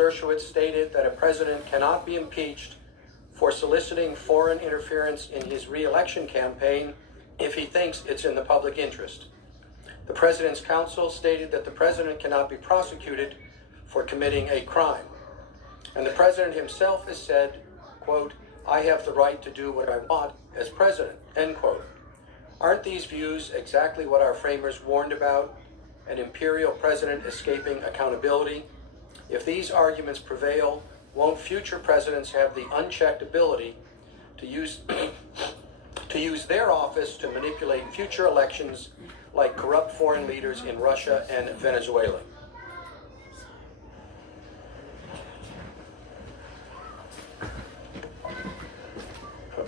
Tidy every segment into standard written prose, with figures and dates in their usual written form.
Dershowitz stated that a president cannot be impeached for soliciting foreign interference in his re-election campaign if he thinks it's in the public interest. The President's counsel stated that the President cannot be prosecuted for committing a crime. And the President himself has said, quote, "I have the right to do what I want as President," end quote. Aren't these views exactly what our framers warned about? An imperial president escaping accountability? If these arguments prevail, won't future presidents have the unchecked ability to use their office to manipulate future elections like corrupt foreign leaders in Russia and Venezuela?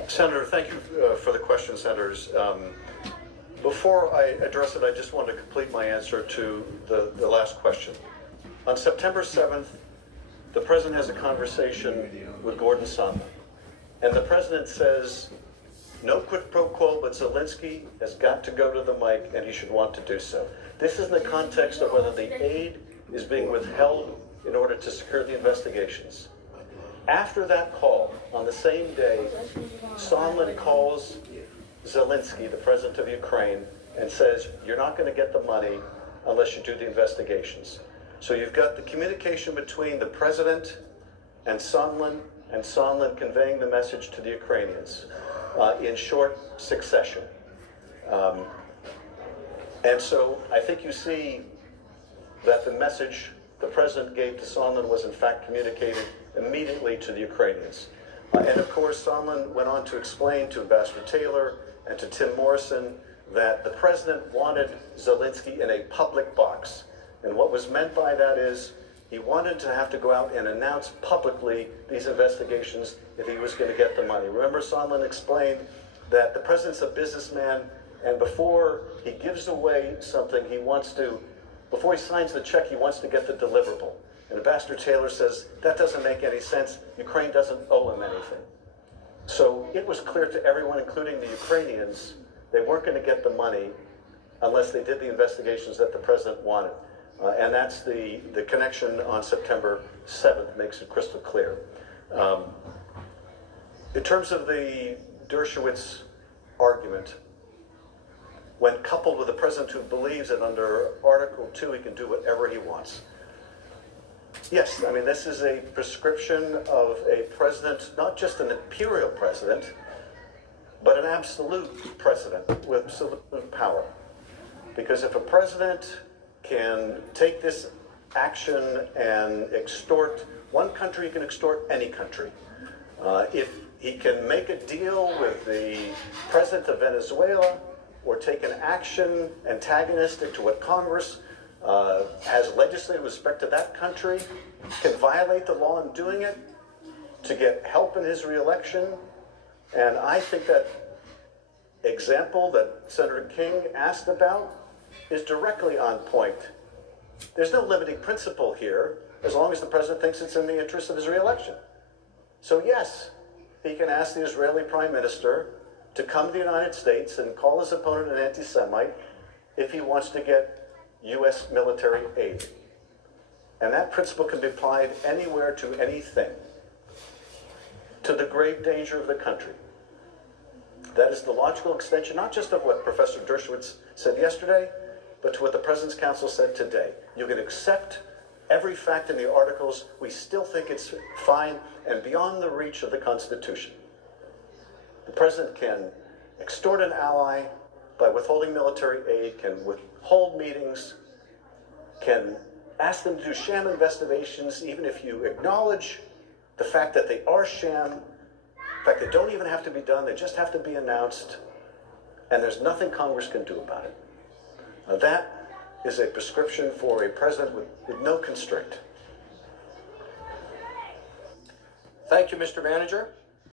Senator, thank you for the question, Senators. Before I address it, I just want to complete my answer to the last question. On September 7th, the President has a conversation with Gordon Sondland, and the President says, no quid pro quo, but Zelensky has got to go to the mic, and he should want to do so. This is in the context of whether the aid is being withheld in order to secure the investigations. After that call, on the same day, Sondland calls Zelensky, the president of Ukraine, and says, you're not going to get the money unless you do the investigations. So you've got the communication between the president and Sondland conveying the message to the Ukrainians in short succession. And so I think you see that the message the president gave to Sondland was in fact communicated immediately to the Ukrainians. And of course, Sondland went on to explain to Ambassador Taylor and to Tim Morrison that the president wanted Zelensky in a public box. And what was meant by that is he wanted to have to go out and announce publicly these investigations if he was going to get the money. Remember, Sondland explained that the president's a businessman, and before he gives away something, before he signs the check, he wants to get the deliverable. And Ambassador Taylor says, that doesn't make any sense. Ukraine doesn't owe him anything. So it was clear to everyone, including the Ukrainians, they weren't going to get the money unless they did the investigations that the president wanted. And that's the connection on September 7th makes it crystal clear. In terms of the Dershowitz argument, when coupled with a president who believes that under Article 2 he can do whatever he wants. Yes, I mean, this is a prescription of a president, not just an imperial president, but an absolute president with absolute power. Because if a president can take this action and extort one country, he can extort any country. If he can make a deal with the president of Venezuela or take an action antagonistic to what Congress has legislated with respect to that country, can violate the law in doing it to get help in his reelection. And I think that example that Senator King asked about is directly on point. There's no limiting principle here as long as the president thinks it's in the interest of his reelection. So yes, he can ask the Israeli prime minister to come to the United States and call his opponent an anti-Semite if he wants to get U.S. military aid. And that principle can be applied anywhere to anything, to the grave danger of the country. That is the logical extension, not just of what Professor Dershowitz said yesterday, but to what the President's Council said today. You can accept every fact in the articles. We still think it's fine and beyond the reach of the Constitution. The President can extort an ally by withholding military aid, can withhold meetings, can ask them to do sham investigations, even if you acknowledge the fact that they are sham. In fact, they don't even have to be done, they just have to be announced, and there's nothing Congress can do about it. Now, that is a prescription for a president with no constraint. Thank you, Mr. Manager.